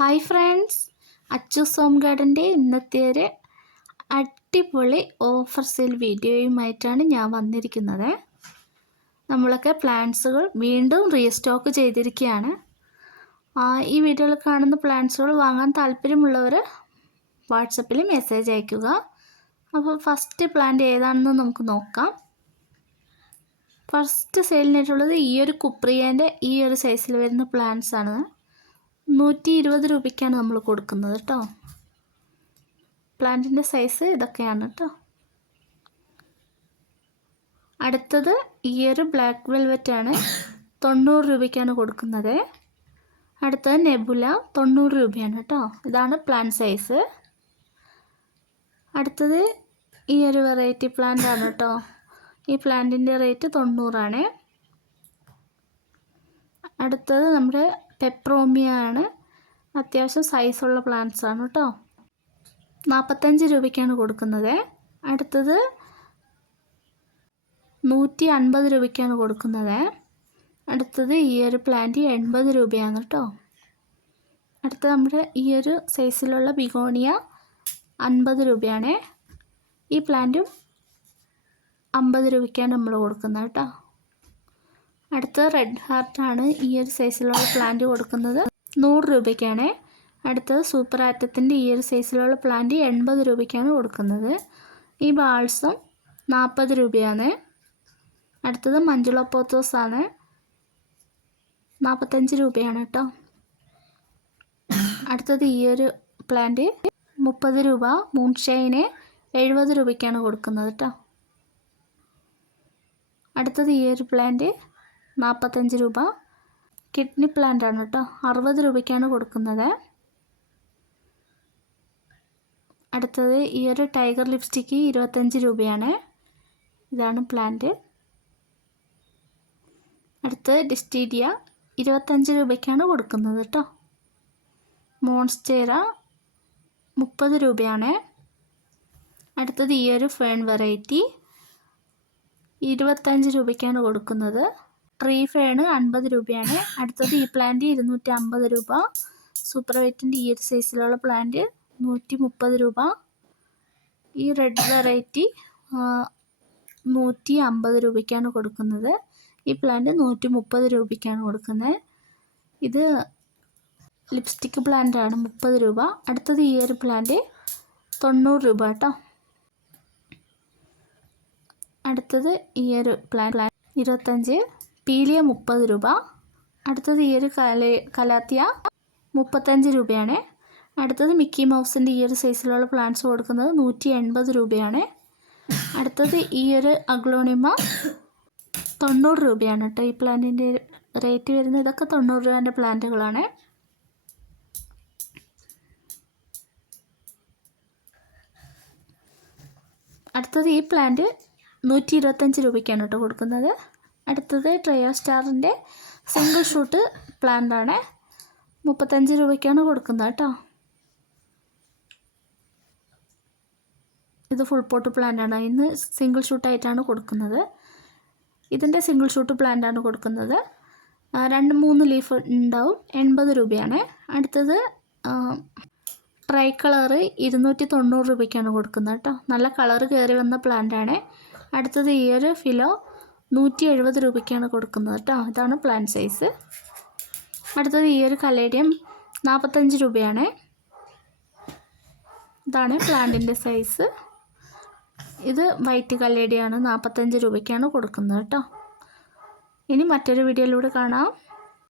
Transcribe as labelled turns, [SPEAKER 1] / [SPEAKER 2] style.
[SPEAKER 1] Hi friends Achu സോം ഗാർഡന്റെ ഇന്നത്തെ ഒരു അടിപൊളി ഓഫർ സെയിൽ വീഡിയോയുമായിട്ടാണ് ഞാൻ വന്നിരിക്കുന്നത്. നമ്മളൊക്കെ പ്ലാന്റ്സുകൾ വീണ്ടും റീസ്റ്റോക്ക് ചെയ്തിരിക്കുകയാണ്. ഈ വീഡിയോയിൽ കാണുന്ന പ്ലാന്റ്സുകൾ വാങ്ങാൻ താല്പര്യമുള്ളവർ വാട്സപ്പിൽ മെസ്സേജ് അയക്കുക. അപ്പോൾ ഫസ്റ്റ് പ്ലാന്റ് ഏതാണെന്ന് നമുക്ക് നോക്കാം. ഫസ്റ്റ് സെയിലിനായിട്ടുള്ളത് ഈ ഒരു കുപ്രിയേന്റെ ഈ ഒരു സൈസിൽ വരുന്ന പ്ലാന്റ്സ് ആണ്. നൂറ്റി ഇരുപത് രൂപയ്ക്കാണ് നമ്മൾ കൊടുക്കുന്നത് കേട്ടോ. പ്ലാന്റിന്റെ സൈസ് ഇതൊക്കെയാണ് കേട്ടോ. അടുത്തത് ഈ ഒരു ബ്ലാക്ക് വെൽവെറ്റ് ആണ്. തൊണ്ണൂറ് രൂപയ്ക്കാണ് കൊടുക്കുന്നത്. അടുത്തത് നെബുല തൊണ്ണൂറ് രൂപയാണ് കേട്ടോ. ഇതാണ് പ്ലാന്റ് സൈസ് അടുത്തത് ഈ ഒരു വെറൈറ്റി പ്ലാന്റ് ആണ് കേട്ടോ. ഈ പ്ലാന്റിന്റെ റേറ്റ് തൊണ്ണൂറാണ്. അടുത്തത് നമ്മുടെ പെപ്രോമിയ ആണ് അത്യാവശ്യം സൈസുള്ള പ്ലാന്റ്സ് ആണ് കേട്ടോ. നാൽപ്പത്തഞ്ച് രൂപയ്ക്കാണ് കൊടുക്കുന്നത്. അടുത്തത് നൂറ്റി അൻപത് രൂപയ്ക്കാണ് കൊടുക്കുന്നത്. അടുത്തത് ഈ ഒരു പ്ലാന്റ് എൺപത് രൂപയാണ് കേട്ടോ. അടുത്തത് നമ്മുടെ ഈ ഒരു സൈസിലുള്ള ബിഗോണിയ അൻപത് രൂപയാണ്. ഈ പ്ലാന്റും അമ്പത് രൂപയ്ക്കാണ് നമ്മൾ കൊടുക്കുന്നത് കേട്ടോ. അടുത്ത റെഡ് ഹാർട്ടാണ് ഈ ഒരു സൈസിലുള്ള പ്ലാന്റ് കൊടുക്കുന്നത്. നൂറ് രൂപയ്ക്കാണ്. അടുത്തത് സൂപ്പർ ആറ്റത്തിന്റെ ഈ ഒരു സൈസിലുള്ള പ്ലാന്റ് എൺപത് രൂപയ്ക്കാണ് കൊടുക്കുന്നത്. ഈ ബാൾസും നാൽപ്പത് രൂപയാണ്. അടുത്തത് മഞ്ജുളപ്പോത്തോസ് ആണ്. നാൽപ്പത്തഞ്ച് രൂപയാണ് കേട്ടോ അടുത്തത് ഈ ഒരു പ്ലാന്റ് മുപ്പത് രൂപ മൂൺഷൈന് എഴുപത് രൂപയ്ക്കാണ് കൊടുക്കുന്നത് കേട്ടോ അടുത്തത് ഈ ഒരു പ്ലാന്റ് നാൽപ്പത്തഞ്ച് രൂപ. കിഡ്നി പ്ലാന്റ് ആണ് കേട്ടോ. അറുപത് രൂപയ്ക്കാണ് കൊടുക്കുന്നത്. അടുത്തത് ഈ ഒരു ടൈഗർ ലിപ്സ്റ്റിക്ക് ഇരുപത്തഞ്ച് രൂപയാണ്. ഇതാണ് പ്ലാന്റ്. അടുത്തത് ഡിസ്റ്റീഡിയ ഇരുപത്തഞ്ച് രൂപയ്ക്കാണ് കൊടുക്കുന്നത് കേട്ടോ. മോൺസ്റ്റേറ മുപ്പത് രൂപയാണ്. അടുത്തത് ഈ ഒരു ഫേൺ വെറൈറ്റി ഇരുപത്തഞ്ച് രൂപയ്ക്കാണ് കൊടുക്കുന്നത്. ട്രീ ഫേണ് അൻപത് രൂപയാണ്. അടുത്തത് ഈ പ്ലാന്റ് ഇരുന്നൂറ്റി അമ്പത് രൂപ സൂപ്പർ വൈറ്റിന്റെ ഈ ഒരു സൈസിലുള്ള പ്ലാന്റ് നൂറ്റി മുപ്പത് രൂപ. ഈ റെഡ് വെറൈറ്റി നൂറ്റി അമ്പത് രൂപയ്ക്കാണ് കൊടുക്കുന്നത്. ഈ പ്ലാന്റ് നൂറ്റി മുപ്പത് രൂപയ്ക്കാണ് കൊടുക്കുന്നത്. ഇത് ലിപ്സ്റ്റിക് പ്ലാന്റ് ആണ് മുപ്പത് രൂപ. അടുത്തത് ഈ ഒരു പ്ലാന്റ് തൊണ്ണൂറ് രൂപ കേട്ടോ അടുത്തത് ഈ ഒരു പ്ലാൻ പ്ലാൻ ഇരുപത്തഞ്ച്. പീലിയ മുപ്പത് രൂപ. അടുത്തത് ഈ ഒരു കല കലാത്തിയ മുപ്പത്തഞ്ച് രൂപയാണ്. അടുത്തത് മിക്കി മൗസിന്റെ ഈ ഒരു സൈസിലുള്ള പ്ലാന്റ്സ് കൊടുക്കുന്നത് നൂറ്റി എൺപത് രൂപയാണ്. അടുത്തത് ഈ ഒരു അഗ്ലോണിമ തൊണ്ണൂറ് രൂപയാണ് കേട്ടോ. ഈ പ്ലാന്റിന്റെ റേറ്റ് വരുന്നത് ഇതൊക്കെ തൊണ്ണൂറ് രൂപേന്റെ പ്ലാന്റുകളാണ്. അടുത്തത് ഈ പ്ലാന്റ് നൂറ്റി ഇരുപത്തഞ്ച് രൂപയ്ക്കാണ് കേട്ടോ കൊടുക്കുന്നത്. അടുത്തത് ട്രയോ സ്റ്റാറിന്റെ സിംഗിൾ ഷൂട്ട് പ്ലാന്റ് ആണ്. മുപ്പത്തഞ്ച് രൂപയ്ക്കാണ് കൊടുക്കുന്നത് കേട്ടോ. ഇത് ഫുൾ പോട്ട് പ്ലാന്റ് ആണ്. ഇന്ന് സിംഗിൾ ഷൂട്ടായിട്ടാണ് കൊടുക്കുന്നത്. ഇതിന്റെ സിംഗിൾ ഷൂട്ട് പ്ലാന്റ് ആണ് കൊടുക്കുന്നത്. രണ്ട് മൂന്ന് ലീഫ് ഉണ്ടാവും. എൺപത് രൂപയാണ്. അടുത്തത് ട്രൈ കളറ് ഇരുന്നൂറ്റി തൊണ്ണൂറ് രൂപയ്ക്കാണ് കൊടുക്കുന്നത് കേട്ടോ. നല്ല കളറ് കയറി വന്ന പ്ലാന്റ് ആണ്. അടുത്തത് ഈ ഒരു ഫിലോ നൂറ്റി എഴുപത് രൂപയ്ക്കാണ് കൊടുക്കുന്നത് കേട്ടോ. ഇതാണ് പ്ലാൻ സൈസ് അടുത്തത് ഈ ഒരു കലേഡിയം നാൽപ്പത്തഞ്ച് രൂപയാണ്. ഇതാണ് പ്ലാന്റിന്റെ സൈസ് ഇത് വൈറ്റ് കല്ലേടിയാണ് നാൽപ്പത്തഞ്ച് രൂപയ്ക്കാണ് കൊടുക്കുന്നത് കേട്ടോ. ഇനി മറ്റൊരു വീഡിയോയിലൂടെ കാണാം.